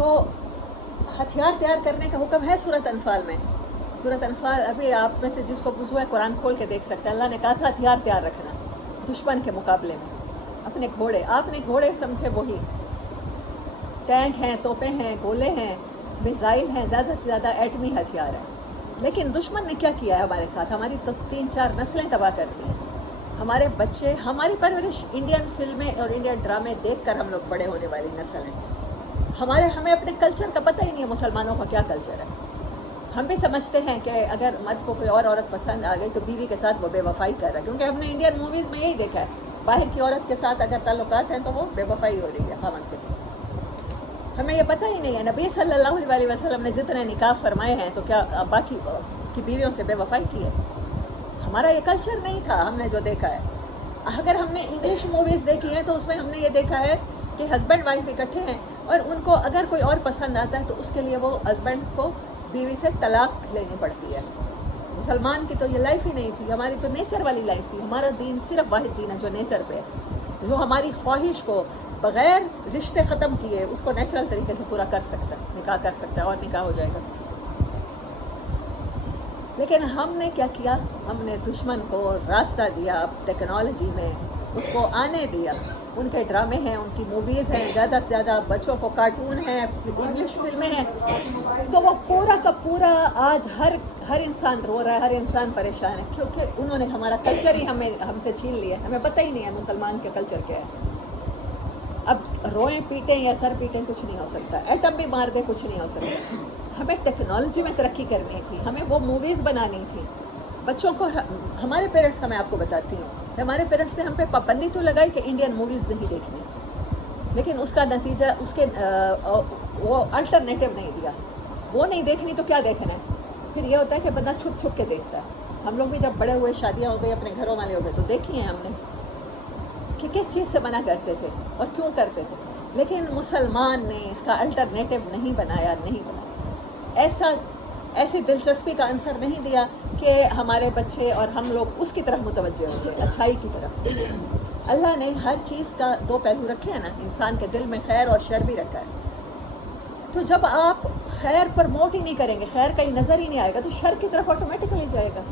تو ہتھیار تیار کرنے کا حکم ہے سورۃ انفال میں. سورۃ انفال ابھی آپ میں سے جس کو وضو ہے قرآن کھول کے دیکھ سکتے ہیں. اللہ نے کہا تھا ہتھیار تیار رکھنا دشمن کے مقابلے میں. اپنے گھوڑے، آپ نے گھوڑے سمجھے وہی ٹینک ہیں، توپیں ہیں، گولے ہیں، میزائل ہیں، زیادہ سے زیادہ ایٹمی ہتھیار ہیں. لیکن دشمن نے کیا کیا ہے ہمارے ساتھ؟ ہماری تو 3-4 نسلیں تباہ کر دی ہیں. ہمارے بچے، ہماری پرورش انڈین فلمیں اور انڈین ڈرامے دیکھ کر ہم لوگ بڑے ہونے والی نسل ہیں. ہمیں اپنے کلچر کا پتہ ہی نہیں ہے مسلمانوں کا کیا کلچر ہے. ہم بھی سمجھتے ہیں کہ اگر مرد کو کوئی اور عورت پسند آ گئی تو بیوی کے ساتھ وہ بے وفائی کر رہا ہے، کیونکہ ہم نے انڈین موویز میں یہی دیکھا ہے. باہر کی عورت کے ساتھ اگر تعلقات ہیں تو وہ بے وفائی ہو رہی ہے خاوند کے ساتھ. ہمیں یہ پتہ ہی نہیں ہے نبی صلی اللہ علیہ وسلم نے جتنے نکاح فرمائے ہیں تو کیا باقی کی بیویوں سے بے وفائی کی ہے؟ ہمارا یہ کلچر نہیں تھا. ہم نے جو دیکھا ہے، اگر ہم نے انگلش موویز دیکھی ہیں تو اس میں ہم نے یہ دیکھا ہے کہ ہسبینڈ وائف اکٹھے ہیں اور ان کو اگر کوئی اور پسند آتا ہے تو اس کے لیے وہ ہسبینڈ کو بیوی سے طلاق لینی پڑتی ہے. مسلمان کی تو یہ لائف ہی نہیں تھی. ہماری تو نیچر والی لائف تھی. ہمارا دین صرف واحد دین ہے جو نیچر پہ ہے، جو ہماری خواہش کو بغیر رشتے ختم کیے اس کو نیچرل طریقے سے پورا کر سکتا ہے، نکاح کر سکتا ہے اور نکاح ہو جائے گا. لیکن ہم نے کیا کیا؟ ہم نے دشمن کو راستہ دیا ٹیکنالوجی میں، اس کو آنے دیا. ان کے ڈرامے ہیں، ان کی موویز ہیں، زیادہ سے زیادہ بچوں کو کارٹون ہیں، انگلش فلمیں ہیں، تو وہ پورا کا پورا آج ہر انسان رو رہا ہے، ہر انسان پریشان ہے، کیونکہ انہوں نے ہمارا کلچر ہی ہم سے چھین لیا. ہمیں پتہ ہی نہیں ہے مسلمان کا کلچر کیا ہے. اب روئیں پیٹیں یا سر پیٹیں کچھ نہیں ہو سکتا، ایٹم بھی مار دے کچھ نہیں ہو سکتا. ہمیں ٹیکنالوجی میں ترقی کرنی تھی، ہمیں وہ موویز بنانی تھی. بچوں کو ہمارے پیرنٹس کا میں آپ کو بتاتی ہوں، ہمارے پیرنٹس نے ہم پہ پابندی تو لگائی کہ انڈین موویز نہیں دیکھنی، لیکن اس کا نتیجہ اس کے وہ الٹرنیٹو نہیں دیا. وہ نہیں دیکھنی تو کیا دیکھنا ہے؟ پھر یہ ہوتا ہے کہ بندہ چھپ چھپ کے دیکھتا ہے. ہم لوگ بھی جب بڑے ہوئے، شادیاں ہو گئی، اپنے گھروں والے ہو گئے، تو دیکھی ہیں ہم نے کہ کس چیز سے منع کرتے تھے اور کیوں کرتے تھے. لیکن مسلمان نے اس کا الٹرنیٹو نہیں بنایا. ایسی دلچسپی کا عنصر نہیں دیا کہ ہمارے بچے اور ہم لوگ اس کی طرف متوجہ ہو جائیں، اچھائی کی طرف. اللہ نے ہر چیز کا 2 پہلو رکھے ہیں نا، انسان کے دل میں خیر اور شر بھی رکھا ہے. تو جب آپ خیر پرموٹ ہی نہیں کریں گے، خیر کہیں نظر ہی نہیں آئے گا، تو شر کی طرف آٹومیٹکلی جائے گا.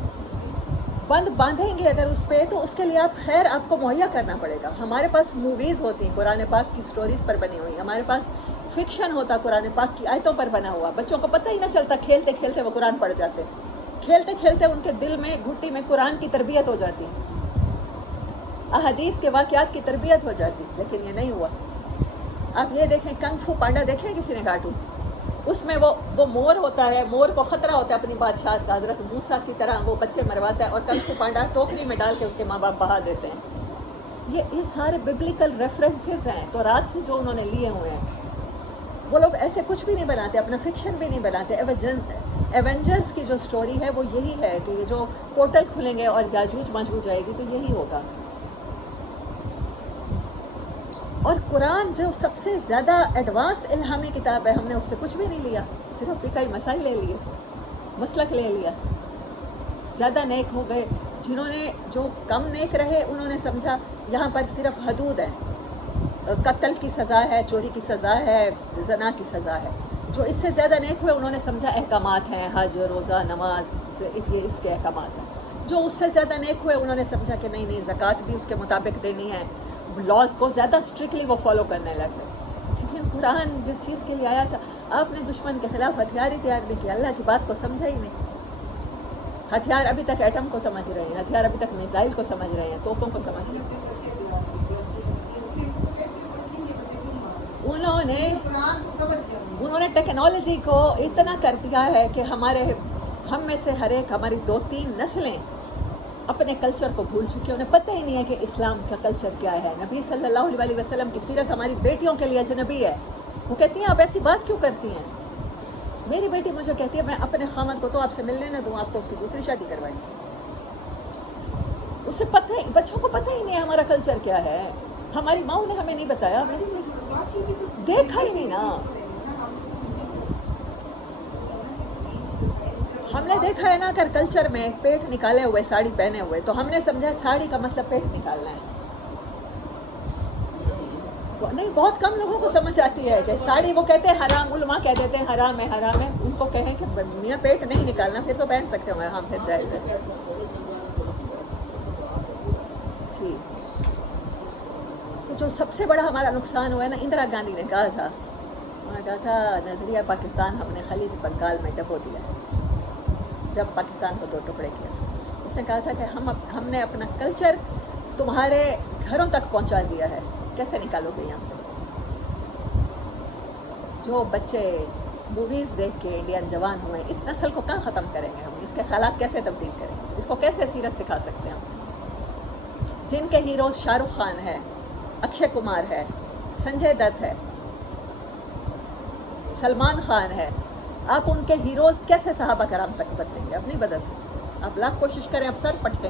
بند باندھیں گے اگر اس پہ تو اس کے لیے آپ خیر آپ کو مہیا کرنا پڑے گا. ہمارے پاس موویز ہوتی ہیں قرآن پاک کی سٹوریز پر بنی ہوئی، ہمارے پاس فکشن ہوتا قرآن پاک کی آیتوں پر بنا ہوا. بچوں کو پتہ ہی نہ چلتا، کھیلتے کھیلتے وہ قرآن پڑھ جاتے، کھیلتے کھیلتے ان کے دل میں گھٹی میں قرآن کی تربیت ہو جاتی، احادیث کے واقعات کی تربیت ہو جاتی. لیکن یہ نہیں ہوا. آپ یہ دیکھیں کنگ فو پانڈا دیکھیں کسی نے کارٹون؟ اس میں وہ مور ہوتا ہے، مور کو خطرہ ہوتا ہے اپنی بادشاہت کا، حضرت موسیٰ کی طرح وہ بچے مرواتا ہے اور کنگ فو پانڈا ٹوکری میں ڈال کے اس کے ماں باپ بہا دیتے ہیں. یہ سارے ببلیکل ریفرنسز ہیں تو رات سے جو انہوں نے لیے ہوئے ہیں. وہ لوگ ایسے کچھ بھی نہیں بناتے، اپنا فکشن بھی نہیں بناتے. ایونجرز کی جو سٹوری ہے وہ یہی ہے کہ یہ جو پورٹل کھلیں گے اور یاجوج ماجوج آئے گی تو یہی ہوگا. اور قرآن جو سب سے زیادہ ایڈوانس الہامی کتاب ہے، ہم نے اس سے کچھ بھی نہیں لیا، صرف فقہی مسائل لے لیے، مسلک لے لیا. زیادہ نیک ہو گئے، جنہوں نے جو کم نیک رہے انہوں نے سمجھا یہاں پر صرف حدود ہے، قتل کی سزا ہے، چوری کی سزا ہے، زنا کی سزا ہے. جو اس سے زیادہ نیک ہوئے انہوں نے سمجھا احکامات ہیں، حج، روزہ، نماز، یہ اس کے احکامات ہیں. جو اس سے زیادہ نیک ہوئے انہوں نے سمجھا کہ نہیں زکوٰۃ بھی اس کے مطابق دینی ہے، لاز کو زیادہ اسٹرکٹلی وہ فالو کرنے لگے. لیکن قرآن جس چیز کے لیے آیا تھا، آپ نے دشمن کے خلاف ہتھیار ہی تیار نہیں کیا، اللہ کی بات کو سمجھا ہی نہیں. ہتھیار ابھی تک ایٹم کو سمجھ رہے ہیں، ہتھیار ابھی تک میزائل کو سمجھ رہے ہیں، توپوں کو سمجھ رہے ہیں. انہوں نے ٹیکنالوجی کو اتنا کر دیا ہے کہ ہم میں سے ہر ایک ہماری 2-3 نسلیں اپنے کلچر کو بھول چکی ہیں. انہیں پتہ ہی نہیں ہے کہ اسلام کا کلچر کیا ہے. نبی صلی اللہ علیہ وسلم کی سیرت ہماری بیٹیوں کے لیے اجنبی ہے. وہ کہتی ہیں آپ ایسی بات کیوں کرتی ہیں؟ میری بیٹی مجھے کہتی ہے میں اپنے خامد کو تو آپ سے ملنے نہ دوں، آپ تو اس کی دوسری شادی کروائیں گے. اسے پتہ ہی، بچوں کو پتہ ہی نہیں ہے ہمارا کلچر کیا ہے. ہماری ماؤں نے ہمیں نہیں بتایا، ہمیں دیکھا ہی نہیں نا. ہم نے دیکھا ہے نا اگر کلچر میں پیٹ نکالے ہوئے ساڑی پہنے ہوئے تو ہم نے سمجھا ساڑی کا مطلب پیٹ نکالنا ہے. نہیں، بہت کم لوگوں کو سمجھ آتی ہے کہ ساڑی وہ کہتے ہیں حرام، علماء کہہ دیتے ہیں حرام ہے حرام ہے. ان کو کہیں کہ میاں پیٹ نہیں نکالنا پھر تو پہن سکتے ہوں. ہاں پھر جائز ہے. جی. تو جو سب سے بڑا ہمارا نقصان ہوا ہے نا، اندرا گاندھی نے کہا تھا، انہوں نے کہا تھا نظریہ پاکستان ہم نے خلیج بنگال میں ڈبو دیا ہے جب پاکستان کو 2 ٹکڑے کیا تھا. اس نے کہا تھا کہ ہم نے اپنا کلچر تمہارے گھروں تک پہنچا دیا ہے، کیسے نکالو گے یہاں سے؟ جو بچے موویز دیکھ کے انڈین جوان ہوئے، اس نسل کو کہاں ختم کریں گے ہم؟ اس کے خیالات کیسے تبدیل کریں گے؟ اس کو کیسے سیرت سکھا سکتے ہیں ہم؟ جن کے ہیروز شاہ رخ خان ہے، اکشے کمار ہے، سنجے دت ہے، سلمان خان ہے، آپ ان کے ہیروز کیسے صحابہ کرام تک بدلیں گے؟ اب نہیں بدل سکتے. آپ لاکھ کوشش کریں، اب سر پٹیں.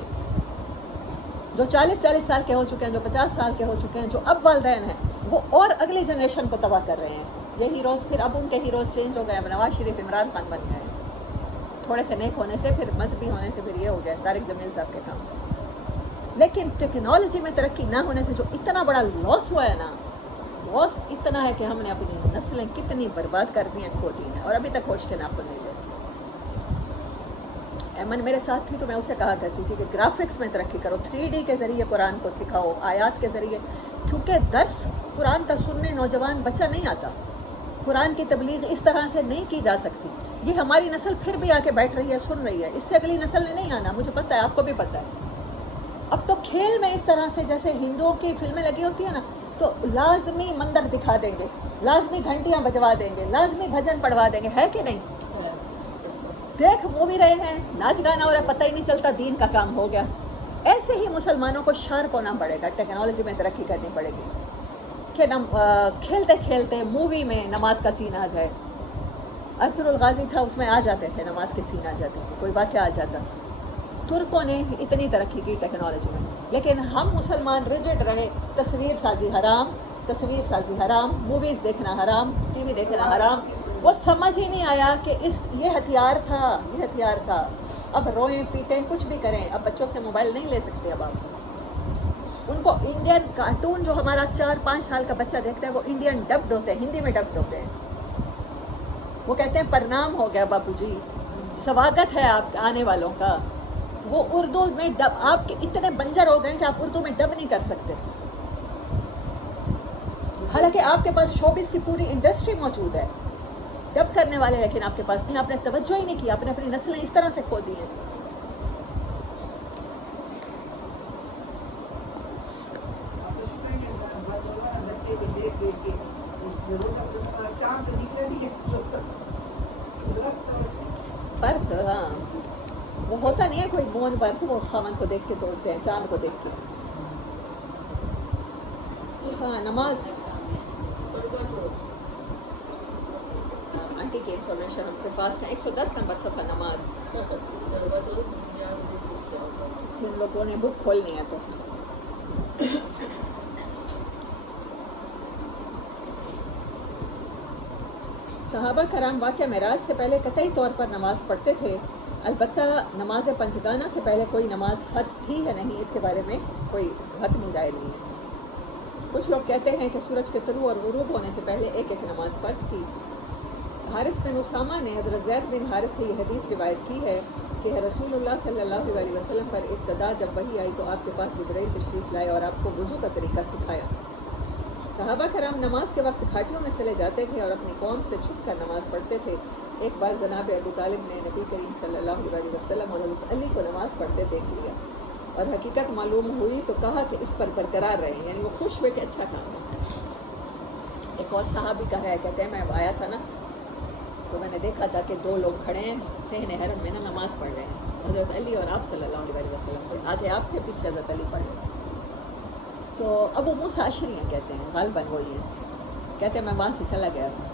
جو 40 سال کے ہو چکے ہیں، جو 50 سال کے ہو چکے ہیں، جو اب والدین ہیں، وہ اور اگلی جنریشن کو تباہ کر رہے ہیں. یہ ہیروز پھر اب ان کے ہیروز چینج ہو گئے. اب نواز شریف عمران خان بن گئے ہیں. تھوڑے سے نیک ہونے سے، پھر مذہبی ہونے سے پھر یہ ہو گیا طارق جمیل صاحب کے کام. لیکن ٹیکنالوجی میں ترقی نہ ہونے سے جو اتنا بڑا لاس ہوا ہے نا، لاس اتنا ہے کہ ہم نے اپنی نسلیں کتنی برباد کر دی ہیں، کھو دی ہیں، اور ابھی تک ہوش کے ناخن نہیں لے. ایمن میرے ساتھ تھی تو میں اسے کہا کرتی تھی کہ گرافکس میں ترقی کرو، 3D کے ذریعے قرآن کو سکھاؤ، آیات کے ذریعے، کیونکہ درس قرآن کا سننے نوجوان بچہ نہیں آتا. قرآن کی تبلیغ اس طرح سے نہیں کی جا سکتی. یہ ہماری نسل پھر بھی آ کے بیٹھ رہی ہے، سن رہی ہے. اس سے اگلی نسل نے نہیں آنا، مجھے پتہ ہے، آپ کو بھی پتہ ہے. اب تو کھیل میں اس طرح سے جیسے ہندوؤں کی فلمیں لگی ہوتی ہیں نا، تو لازمی مندر دکھا دیں گے، لازمی گھنٹیاں بجوا دیں گے، لازمی بھجن پڑھوا دیں گے، ہے کہ نہیں؟ دیکھ مووی رہے ہیں، ناچ گانا ہو رہا ہے، پتہ ہی نہیں چلتا دین کا کام ہو گیا. ایسے ہی مسلمانوں کو شارپ ہونا پڑے گا، ٹیکنالوجی میں ترقی کرنی پڑے گی کہ کھیلتے کھیلتے مووی میں نماز کا سین آ جائے. ارطغرل الغازی تھا، اس میں آ جاتے تھے، نماز کے سین آ جاتے تھے، کوئی واقعہ آ جاتا تھا. ترکوں نے اتنی ترقی کی ٹیکنالوجی میں، لیکن ہم مسلمان ریجڈ رہے. تصویر سازی حرام، تصویر سازی حرام، موویز دیکھنا حرام، ٹی وی دیکھنا حرام. وہ سمجھ ہی نہیں آیا کہ یہ ہتھیار تھا، یہ ہتھیار تھا. اب روئیں پیٹیں کچھ بھی کریں، اب بچوں سے موبائل نہیں لے سکتے. اب آپ ان کو انڈین کارٹون جو ہمارا 4-5 سال کا بچہ دیکھتا ہے، وہ انڈین ڈبڈ ہوتے ہیں، ہندی میں ڈبڈ ہوتے ہیں. وہ کہتے ہیں پرنام ہو گیا باپو جی، سواگت ہے آپ آنے والوں کا. وہ اردو میں ڈب، آپ کے اتنے بنجر ہو گئے کہ آپ اردو میں ڈب نہیں کر سکتے. حالانکہ آپ کے پاس شوبز کی پوری انڈسٹری موجود ہے ڈب کرنے والے، لیکن آپ کے پاس نہیں. آپ نے توجہ ہی نہیں کی، آپ نے اپنی نسلیں اس طرح سے کھو دی ہیں. برف، ہاں وہ ہوتا نہیں ہے کوئی مون برف، وہ خامن کو دیکھ کے توڑتے ہیں، چاند کو دیکھ کے. ہاں نماز، آنٹی کی انفارمیشن ہم سے فاسٹ ہے. 110 نمبر صفحہ نماز. جن لوگوں نے بک کھولنی ہے تو صحابہ کرام واقعہ معراج سے پہلے قطعی طور پر نماز پڑھتے تھے. البتہ نماز پنجگانہ سے پہلے کوئی نماز فرض تھی یا نہیں، اس کے بارے میں کوئی حتمی رائے نہیں ہے. کچھ لوگ کہتے ہیں کہ سورج کے طلوع اور غروب ہونے سے پہلے ایک نماز فرض تھی. حارث بن اسامہ نے حضرت زید بن حارث سے یہ حدیث روایت کی ہے کہ رسول اللہ صلی اللہ علیہ وسلم پر ابتدا جب وحی آئی تو آپ کے پاس جبرائیل تشریف لائے اور آپ کو وضو کا طریقہ سکھایا. صحابہ کرام نماز کے وقت گھاٹیوں میں چلے جاتے تھے اور اپنی قوم سے چھپ کر نماز پڑھتے تھے. ایک بار جناب ابو طالب نے نبی کریم صلی اللہ علیہ وسلم اور حضرت علی کو نماز پڑھتے دیکھ لیا اور حقیقت معلوم ہوئی تو کہا کہ اس پر برقرار رہیں، یعنی وہ خوش ہوئے کہ اچھا کام ہے. ایک اور صحابی کا ہے، کہتے ہیں میں آیا تھا نا تو میں نے دیکھا تھا کہ 2 لوگ کھڑے ہیں صحن حرم میں نا، نماز پڑھ رہے ہیں، حضرت علی اور آپ صلی اللہ علیہ وسلم. آگے آپ تھے، پیچھے حضرت علی پڑھ رہے تھے. تو ابو موسیٰ اشعری کہتے ہیں، غالباً وہی ہیں، کہتے ہیں میں وہاں سے چلا گیا تھا.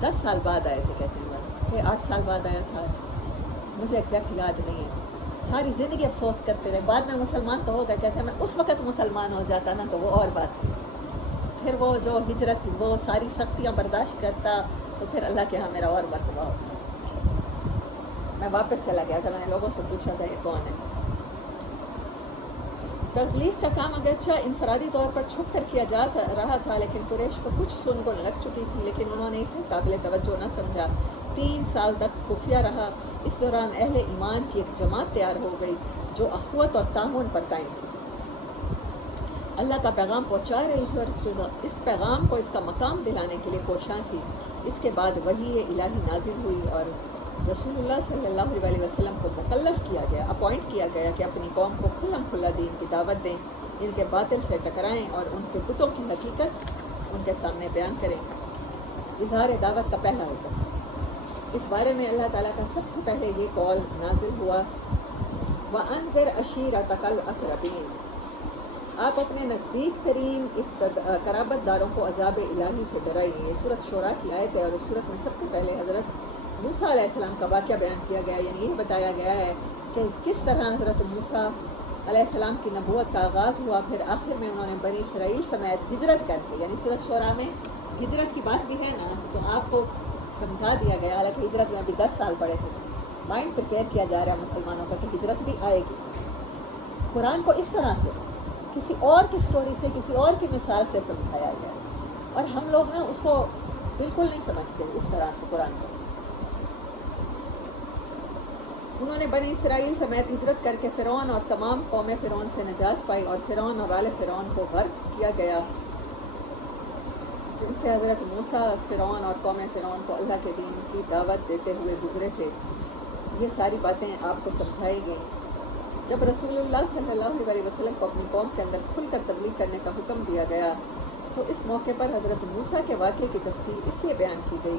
10 سال بعد آئے تھے، کہتے ہیں کہ 8 سال بعد آیا تھا، مجھے ایگزیکٹ یاد نہیں ہے. ساری زندگی افسوس کرتے رہے. بعد میں مسلمان تو ہو گئے، کہتے ہیں میں اس وقت مسلمان ہو جاتا نا تو وہ اور بات تھی. پھر وہ جو ہجرت تھی، وہ ساری سختیاں برداشت کرتا تو پھر اللہ کے ہاں میرا اور مرتبہ ہوتا. میں واپس چلا گیا تھا، میں نے لوگوں سے پوچھا تھا یہ کون ہے. تبلیغ کا کام اگرچہ انفرادی طور پر چھپ کر کیا جا رہا تھا، لیکن قریش کو کچھ سن کو لگ چکی تھی، لیکن انہوں نے اسے قابل توجہ نہ سمجھا۔ 3 سال تک خفیہ رہا۔ اس دوران اہل ایمان کی ایک جماعت تیار ہو گئی جو اخوت اور تعاون پر قائم تھی، اللہ کا پیغام پہنچا رہی تھی اور اس پیغام کو اس کا مقام دلانے کے لیے کوشاں تھی۔ اس کے بعد وحی الہی نازل ہوئی اور رسول اللہ صلی اللہ علیہ وسلم کو مکلف کیا گیا، اپوائنٹ کیا گیا کہ اپنی قوم کو کھلم کھلا دین کی دعوت دیں، ان کے باطل سے ٹکرائیں اور ان کے بتوں کی حقیقت ان کے سامنے بیان کریں۔ اظہار دعوت کا پہلا حکم، اس بارے میں اللہ تعالیٰ کا سب سے پہلے یہ قول نازل ہوا، وَأَنذِرْ عَشِيرَتَكَ الْأَقْرَبِينَ، آپ اپنے نزدیک ترین قرابت داروں کو عذاب الہی سے ڈرائیے۔ یہ سورۃ شورا کی آیت ہے اور اس سورت میں سب سے پہلے حضرت موسیٰ علیہ السلام کا واقعہ بیان کیا گیا، یعنی یہ بتایا گیا ہے کہ کس طرح حضرت موسیٰ علیہ السلام کی نبوت کا آغاز ہوا، پھر آخر میں انہوں نے بنی اسرائیل سمیت ہجرت کر کے، یعنی سورۃ شورا میں ہجرت کی بات بھی ہے نا، تو آپ کو سمجھا دیا گیا، حالانکہ ہجرت میں ابھی 10 سال پڑے تھے، مائنڈ پریپیئر کیا جا رہا ہے مسلمانوں کا کہ ہجرت بھی آئے گی۔ قرآن کو اس طرح سے کسی اور کی سٹوری سے، کسی اور کی مثال سے سمجھایا گیا، اور ہم لوگ نا اس کو بالکل نہیں سمجھتے اس طرح سے قرآن کو۔ انہوں نے بنی اسرائیل سمیت ہجرت کر کے فرعون اور تمام قوم فرعون سے نجات پائی، اور فرعون اور آل فرعون کو غرق کیا گیا، جن سے حضرت موسیٰ فرعون اور قوم فرعون کو اللہ کے دین کی دعوت دیتے ہوئے گزرے تھے۔ یہ ساری باتیں آپ کو سمجھائی گئیں۔ جب رسول اللہ صلی اللہ علیہ وسلم کو اپنی قوم کے اندر کھل کر تبلیغ کرنے کا حکم دیا گیا، تو اس موقع پر حضرت موسیٰ کے واقعے کی تفصیل اس لیے بیان کی گئی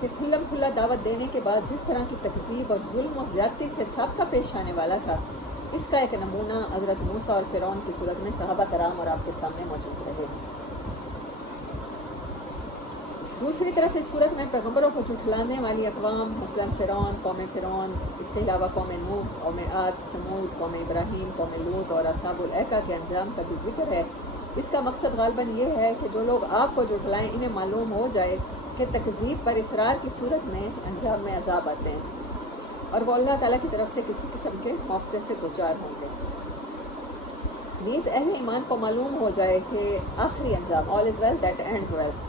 کہ کھلم کھلا دعوت دینے کے بعد جس طرح کی تکذیب اور ظلم و زیادتی سے سابقہ پیش آنے والا تھا، اس کا ایک نمونہ حضرت موسیٰ اور فرعون کی صورت میں صحابہ کرام اور آپ کے سامنے موجود رہے۔ دوسری طرف اس صورت میں پیغمبروں کو جھٹلانے والی اقوام، مثلا فرعون، قوم فرعون، اس کے علاوہ قوم نوح، قوم عاد، سمود، قوم ابراہیم، قوم لوط اور اصحاب الایکہ کے انجام کا بھی ذکر ہے۔ اس کا مقصد غالباً یہ ہے کہ جو لوگ آپ کو جھٹلائیں انہیں معلوم ہو جائے کہ تکذیب پر اصرار کی صورت میں انجام میں عذاب آتے ہیں، اور وہ اللہ تعالیٰ کی طرف سے کسی قسم کے مواخذے سے دوچار ہوں گے۔ نیز اہل ایمان کو معلوم ہو جائے کہ آخری انجام all is well that ends well،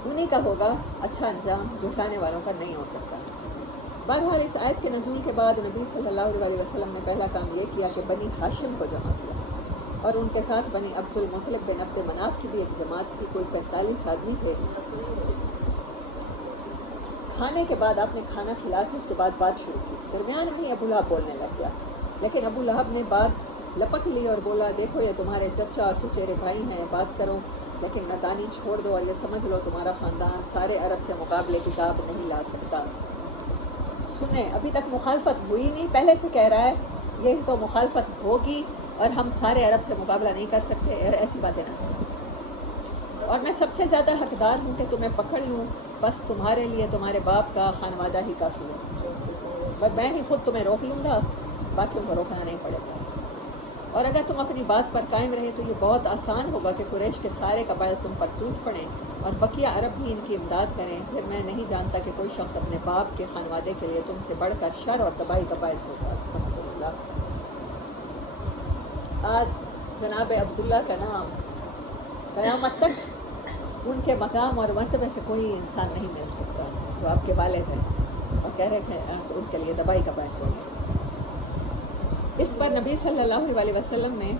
انہی کا ہوگا، اچھا انجام جھٹلانے والوں کا نہیں ہو سکتا۔ بہرحال اس آیت کے نزول کے بعد نبی صلی اللہ علیہ وسلم نے پہلا کام یہ کیا کہ بنی ہاشم کو جمع کیا، اور ان کے ساتھ بنی عبد المطلب بن عبد مناف کی بھی ایک جماعت تھی، کوئی 45 آدمی تھے۔ کھانے کے بعد آپ نے کھانا کھلا کے اس کے بعد بات شروع کی، درمیان میں ہی ابو لہب بولنے لگ گیا، لیکن ابو لہب نے بات لپک لی اور بولا، دیکھو یہ تمہارے چچا اور چچیرے بھائی ہیں، بات کرو لیکن نادانی چھوڑ دو، اور یہ سمجھ لو تمہارا خاندان سارے عرب سے مقابلے کتاب نہیں لا سکتا۔ سنیں، ابھی تک مخالفت ہوئی نہیں، پہلے سے کہہ رہا ہے یہ تو مخالفت ہوگی اور ہم سارے عرب سے مقابلہ نہیں کر سکتے، ایسی باتیں نہ کریں، اور میں سب سے زیادہ حقدار ہوں کہ تمہیں پکڑ لوں، بس تمہارے لیے تمہارے باپ کا خانوادہ ہی کافی ہے، میں ہی خود تمہیں روک لوں گا، باقیوں کو روکنا نہیں پڑے گا، اور اگر تم اپنی بات پر قائم رہے تو یہ بہت آسان ہوگا کہ قریش کے سارے قبائل تم پر ٹوٹ پڑیں اور بقیہ عرب بھی ان کی امداد کریں، پھر میں نہیں جانتا کہ کوئی شخص اپنے باپ کے خانوادے کے لیے تم سے بڑھ کر شر اور تباہی کا باعث ہوگا۔ استغفر اللہ۔ آج جناب عبداللہ کا نام قیامت تک ان کے مقام اور مرتبے سے کوئی انسان نہیں مل سکتا جو آپ کے والد ہیں، اور کہہ رہے تھے ان کے لیے تباہی کا باعث ہوگا۔ اس پر نبی صلی اللہ علیہ وسلم نے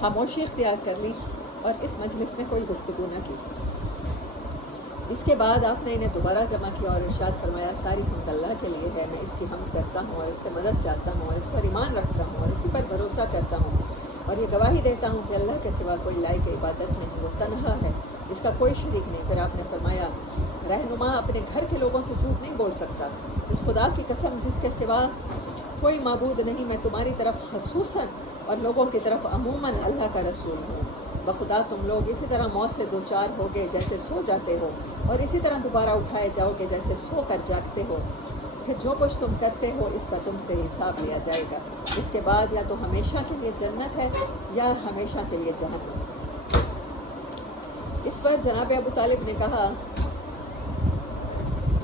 خاموشی اختیار کر لی اور اس مجلس میں کوئی گفتگو نہ کی۔ اس کے بعد آپ نے انہیں دوبارہ جمع کیا اور ارشاد فرمایا، ساری حمد اللہ کے لیے ہے، میں اس کی حمد کرتا ہوں اور اس سے مدد چاہتا ہوں اور اس پر ایمان رکھتا ہوں اور اسی پر بھروسہ کرتا ہوں، اور یہ گواہی دیتا ہوں کہ اللہ کے سوا کوئی لائق عبادت نہیں، وہ تنہا ہے، اس کا کوئی شریک نہیں۔ پھر آپ نے فرمایا، رہنما اپنے گھر کے لوگوں سے جھوٹ نہیں بول سکتا، اس خدا کی قسم جس کے سوا کوئی معبود نہیں، میں تمہاری طرف خصوصاً اور لوگوں کی طرف عموماً اللہ کا رسول ہوں۔ بخدا تم لوگ اسی طرح موت سے دوچار ہوگے جیسے سو جاتے ہو، اور اسی طرح دوبارہ اٹھائے جاؤ گے جیسے سو کر جاگتے ہو، پھر جو کچھ تم کرتے ہو اس کا تم سے حساب لیا جائے گا، اس کے بعد یا تو ہمیشہ کے لیے جنت ہے یا ہمیشہ کے لیے جہنم۔ اس پر جناب ابو طالب نے کہا،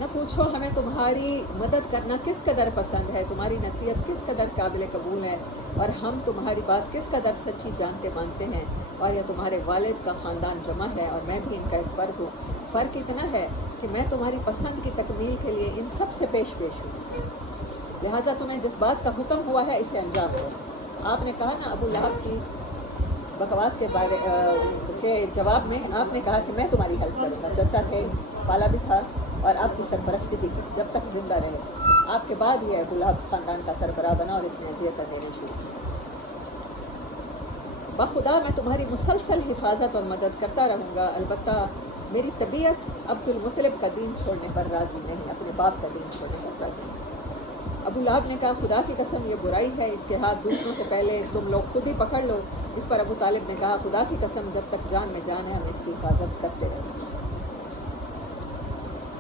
نہ نہ پوچھو ہمیں تمہاری مدد کرنا کس قدر پسند ہے، تمہاری نصیحت کس قدر قابل قبول ہے، اور ہم تمہاری بات کس قدر سچی جانتے مانتے ہیں، اور یہ تمہارے والد کا خاندان جمع ہے اور میں بھی ان کا ایک فرد ہوں۔ فرق اتنا ہے کہ میں تمہاری پسند کی تکمیل کے لیے ان سب سے پیش ہوں، لہٰذا تمہیں جس بات کا حکم ہوا ہے اسے انجام دو۔ آپ نے کہا نا ابو لہب کی بکواس کے جواب میں آپ نے کہا کہ میں تمہاری ہیلپ کروں گا، چچا تھے، پالا بھی تھا اور آپ کی سرپرستی بھی کی جب تک زندہ رہے۔ آپ کے بعد یہ ابو لہب خاندان کا سربراہ بنا اور اس نے اذیتیں دینی شروع کی۔ بخدا میں تمہاری مسلسل حفاظت اور مدد کرتا رہوں گا، البتہ میری طبیعت عبد المطلب کا دین چھوڑنے پر راضی نہیں، اپنے باپ کا دین چھوڑنے پر راضی نہیں۔ ابو لہب نے کہا خدا کی قسم یہ برائی ہے، اس کے ہاتھ دوسروں سے پہلے تم لوگ خود ہی پکڑ لو۔ اس پر ابو طالب نے کہا خدا کی قسم جب تک جان میں جان ہے ہم اس کی حفاظت کرتے رہیں گے۔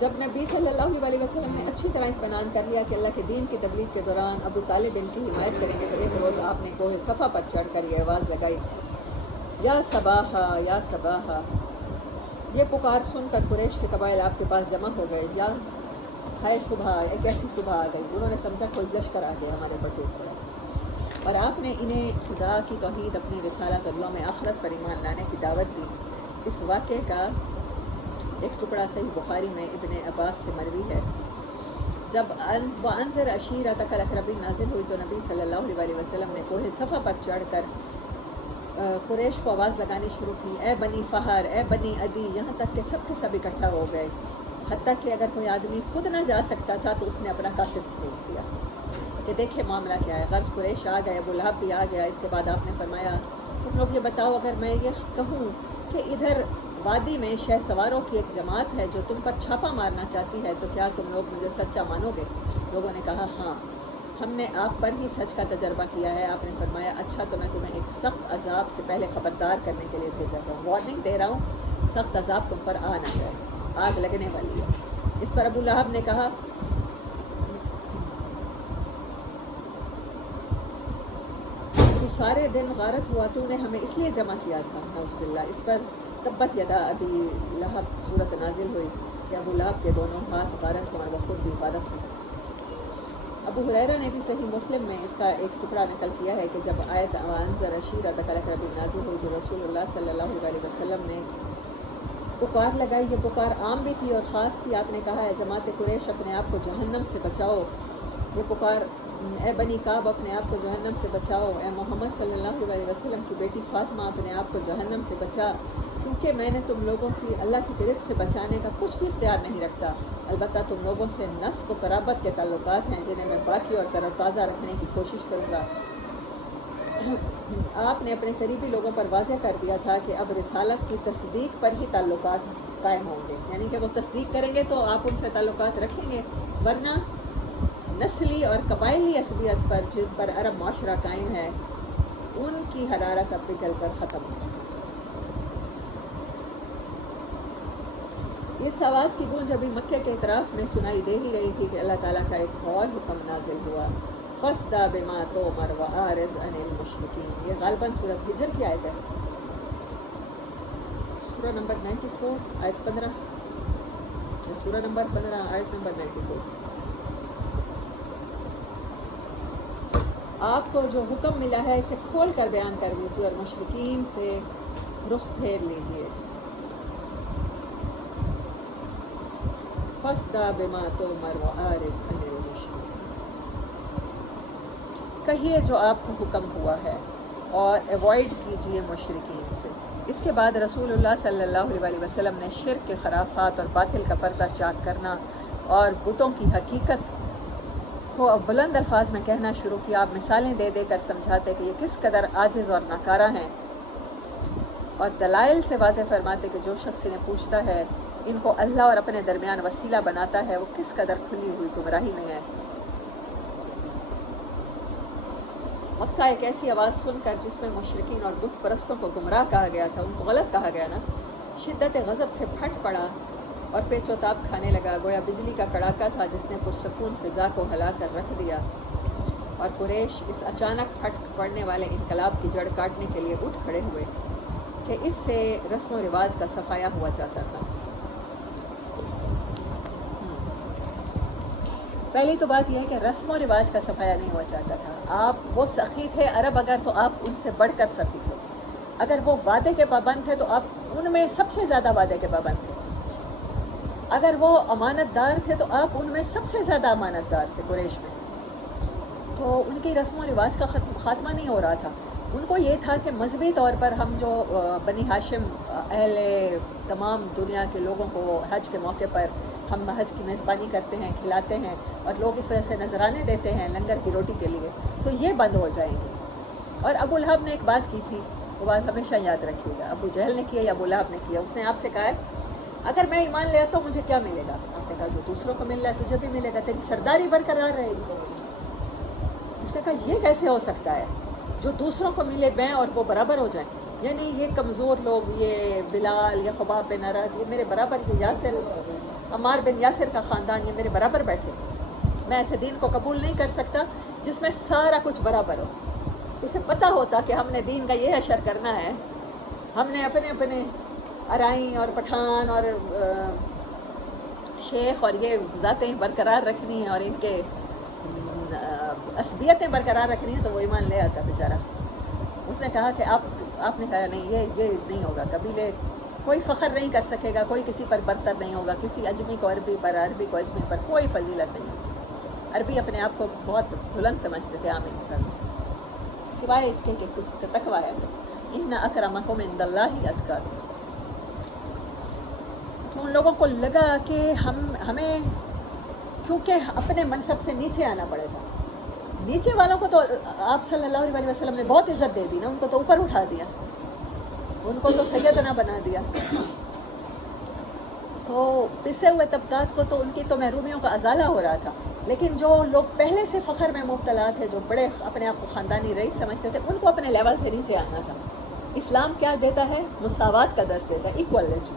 جب نبی صلی اللہ علیہ وسلم نے اچھی طرح اطمینان کر لیا کہ اللہ کے دین کی تبلیغ کے دوران ابو طالب ان کی حمایت کریں گے، تو ایک روز آپ نے کوہ صفا پر چڑھ کر یہ آواز لگائی، یا صباحا یا صباحا۔ یہ پکار سن کر قریش کے قبائل آپ کے پاس جمع ہو گئے، یا ہائے صبح، ایک ایسی صبح آ گئی۔ انہوں نے سمجھا کوئی لشکر آ گیا ہمارے پر ٹوٹ پڑا، اور آپ نے انہیں خدا کی توحید، اپنی رسالت اور یوم آخرت پر ایمان لانے کی دعوت دی۔ اس واقعے کا ایک ٹکڑا صحیح بخاری میں ابن عباس سے مروی ہے۔ جب وَأَنذِرْ عَشِيرَتَكَ الْأَقْرَبِينَ نازل ہوئی تو نبی صلی اللہ علیہ وسلم نے کوہ صفا پر چڑھ کر قریش کو آواز لگانی شروع کی، اے بنی فہر، اے بنی عدی، یہاں تک کہ سب کے سب اکٹھا ہو گئے، حتیٰ کہ اگر کوئی آدمی خود نہ جا سکتا تھا تو اس نے اپنا قاصد بھیج دیا کہ دیکھے معاملہ کیا ہے۔ غرض قریش آ گئے، ابو لہب بھی آ گیا۔ اس کے بعد آپ نے فرمایا تم لوگ یہ بتاؤ، اگر میں یہ کہوں کہ ادھر وادی میں شہ سواروں کی ایک جماعت ہے جو تم پر چھاپا مارنا چاہتی ہے، تو کیا تم لوگ مجھے سچا مانو گے؟ لوگوں نے کہا ہاں، ہم نے آپ پر ہی سچ کا تجربہ کیا ہے۔ آپ نے فرمایا اچھا، تو میں تمہیں ایک سخت عذاب سے پہلے خبردار کرنے کے لیے بھیجا ہوں، وارننگ دے رہا ہوں، سخت عذاب تم پر آ نہ جائے، آگ لگنے والی ہے۔ اس پر ابو لہب نے کہا تو سارے دن غارت ہوا، تو نے ہمیں اس لیے جمع کیا تھا، نعوذ باللہ۔ اس پر تبت یدا ابی لہب صورت نازل ہوئی کہ ابو لہب کے دونوں ہاتھ غارت ہوں اور وہ خود بھی غارت ہوں۔ ابو ہریرہ نے بھی صحیح مسلم میں اس کا ایک ٹکڑا نقل کیا ہے کہ جب آیت وَأَنذِرْ عَشِيرَتَكَ الْأَقْرَبِينَ نازل ہوئی تو رسول اللہ صلی اللہ علیہ وسلم نے پکار لگائی۔ یہ پکار عام بھی تھی اور خاص بھی۔ آپ نے کہا ہے جماعت قریش اپنے آپ کو جہنم سے بچاؤ۔ یہ پکار اے بنی کعب اپنے آپ کو جہنم سے بچاؤ، اے محمد صلی اللہ علیہ وسلم کی بیٹی فاطمہ اپنے آپ کو جہنم سے بچا، کیونکہ میں نے تم لوگوں کی اللہ کی طرف سے بچانے کا کچھ بھی اختیار نہیں رکھتا، البتہ تم لوگوں سے نسب و قرابت کے تعلقات ہیں جنہیں میں باقی اور تر و تازہ رکھنے کی کوشش کروں گا۔ آپ نے اپنے قریبی لوگوں پر واضح کر دیا تھا کہ اب رسالت کی تصدیق پر ہی تعلقات قائم ہوں گے، یعنی کہ وہ تصدیق کریں گے تو آپ ان سے تعلقات رکھیں گے، ورنہ نسلی اور قبائلی عصبیت پر جن پر عرب معاشرہ قائم ہے ان کی حرارت اب پگھل کر ختم ہو چکی۔ اس آواز کی گونج ابھی مکے کے اطراف میں سنائی دے ہی رہی تھی کہ اللہ تعالیٰ کا ایک اور حکم نازل ہوا، فَاصْدَعْ بِمَا تُؤْمَرْ وَأَعْرِضْ عَنِ الْمُشْرِكِينَ۔ یہ غالباً سورۃ ہجر کی آیت ہے، سورہ نمبر 94 آیت 15، سورہ نمبر 15 آیت نمبر 94۔ آپ کو جو حکم ملا ہے اسے کھول کر بیان کر دیجیے اور مشرکین سے رخ پھیر لیجیے۔ فَاصْدَعْ بِمَا تُؤْمَرْ وَأَعْرِضْ عَنِ الْمُشْرِكِينَ۔ کہیے جو آپ کو حکم ہوا ہے اور ایوائڈ کیجیے مشرکین سے۔ اس کے بعد رسول اللہ صلی اللہ علیہ وسلم نے شرک کے خرافات اور باطل کا پردہ چاک کرنا اور بتوں کی حقیقت کو بلند الفاظ میں کہنا شروع کیا۔ آپ مثالیں دے دے کر سمجھاتے کہ یہ کس قدر عاجز اور ناکارہ ہیں، اور دلائل سے واضح فرماتے کہ جو شخص انہیں پوچھتا ہے، ان کو اللہ اور اپنے درمیان وسیلہ بناتا ہے، وہ کس قدر کھلی ہوئی گمراہی میں ہے۔ مکہ ایک ایسی آواز سن کر جس میں مشرکین اور بت پرستوں کو گمراہ کہا گیا تھا، ان کو غلط کہا گیا نا، شدت غضب سے پھٹ پڑا اور پیچ و تاب کھانے لگا، گویا بجلی کا کڑاکا تھا جس نے پرسکون فضا کو ہلا کر رکھ دیا، اور قریش اس اچانک پھٹ پڑنے والے انقلاب کی جڑ کاٹنے کے لیے اٹھ کھڑے ہوئے کہ اس سے رسم و رواج کا صفایا ہوا چاہتا تھا۔ پہلی تو بات یہ ہے کہ رسم و رواج کا صفایا نہیں ہوا چاہتا تھا. آپ وہ سخی تھے عرب اگر تو آپ ان سے بڑھ کر سخی تھے. اگر وہ وعدے کے پابند تھے تو آپ ان میں سب سے زیادہ وعدے کے پابند تھے. اگر وہ امانت دار تھے تو آپ ان میں سب سے زیادہ امانت دار تھے قریش میں. تو ان کی رسم و رواج کا خاتمہ نہیں ہو رہا تھا. ان کو یہ تھا کہ مذہبی طور پر ہم جو بنی ہاشم اہل تمام دنیا کے لوگوں کو حج کے موقع پر ہم حج کی میزبانی کرتے ہیں، کھلاتے ہیں، اور لوگ اس وجہ سے نذرانے دیتے ہیں لنگر کی روٹی کے لیے، تو یہ بند ہو جائیں گے. اور ابو لہب نے ایک بات کی تھی، وہ بات ہمیشہ یاد رکھیے گا. ابو جہل نے کیا یا ابو لہب نے کیا. اس نے آپ سے کہا اگر میں ایمان لے آتا ہوں مجھے کیا ملے گا؟ آپ نے کہا جو دوسروں کو مل رہا ہے تجھے بھی ملے گا، تیری سرداری برقرار رہے گی. اس نے کہا یہ کیسے ہو سکتا ہے؟ جو دوسروں کو ملے میں اور وہ برابر ہو جائیں. یعنی یہ کمزور لوگ، یہ بلال یا خباب بن ارد، یہ میرے برابر، یہ یاسر، عمار بن یاسر کا خاندان، یہ میرے برابر بیٹھے. میں ایسے دین کو قبول نہیں کر سکتا جس میں سارا کچھ برابر ہو. اسے پتہ ہوتا کہ ہم نے دین کا یہ اشر کرنا ہے، ہم نے اپنے اپنے ارائیں اور پٹھان اور شیخ اور یہ ذاتیں برقرار رکھنی ہیں اور ان کے عصبیتیں برقرار رکھنی ہیں، تو وہ ایمان لے آتا بیچارہ. اس نے کہا کہ آپ نے کہا نہیں، یہ نہیں ہوگا. قبیلے کوئی فخر نہیں کر سکے گا، کوئی کسی پر برتر نہیں ہوگا، کسی اجمی کو عربی پر، عربی کو اجمی پر کوئی فضیلت نہیں ہوگی. عربی اپنے آپ کو بہت بلند سمجھتے تھے عام انسانوں سے، سوائے اس کے کہ کسی کا تقویٰ ہے. ان اکرمکم عند اللہ اتقاکم. تو ان لوگوں کو لگا کہ ہمیں کیونکہ اپنے منصب سے نیچے آنا پڑے گا. نیچے والوں کو تو آپ صلی اللہ علیہ وسلم نے بہت عزت دے دی نا، ان کو تو اوپر اٹھا دیا، ان کو تو سیدنا بنا دیا. تو پسے ہوئے طبقات کو تو ان کی تو محرومیوں کا ازالہ ہو رہا تھا. لیکن جو لوگ پہلے سے فخر میں مبتلا تھے، جو بڑے اپنے آپ کو خاندانی رئیس سمجھتے تھے، ان کو اپنے لیول سے نیچے آنا تھا. اسلام کیا دیتا ہے؟ مساوات کا درس دیتا ہے، ایکوالٹی.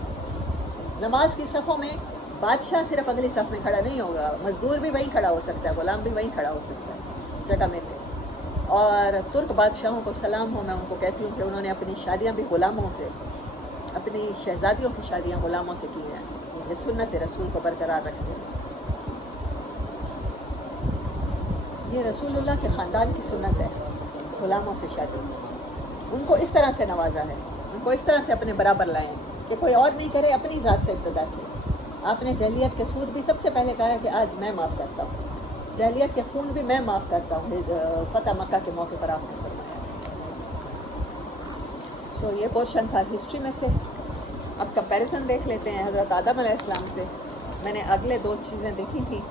نماز کی صفوں میں بادشاہ صرف اگلی صف میں کھڑا نہیں ہوگا، مزدور بھی وہیں کھڑا ہو سکتا ہے، غلام بھی وہیں کھڑا ہو سکتا ہے، جگہ مل گئی. اور ترک بادشاہوں کو سلام ہو، میں ان کو کہتی ہوں کہ انہوں نے اپنی شادیاں بھی غلاموں سے، اپنی شہزادیوں کی شادیاں غلاموں سے کی ہیں. یہ سنت رسول کو برقرار رکھتے ہیں. یہ رسول اللہ کے خاندان کی سنت ہے، غلاموں سے شادی. ان کو اس طرح سے نوازا ہے، ان کو اس طرح سے اپنے برابر لائیں کہ کوئی اور نہیں کرے، اپنی ذات سے ابتدا کی. آپ نے جاہلیت کے سود بھی سب سے پہلے کہا ہے کہ آج میں معاف کرتا ہوں. جاہلیت کے خون بھی میں معاف کرتا ہوں، فتح مکہ کے موقع پر آپ نے فرمایا. سو یہ پورشن تھا ہسٹری میں سے. اب کمپیریزن دیکھ لیتے ہیں حضرت آدم علیہ السلام سے. میں نے اگلے 2 چیزیں دیکھی تھیں.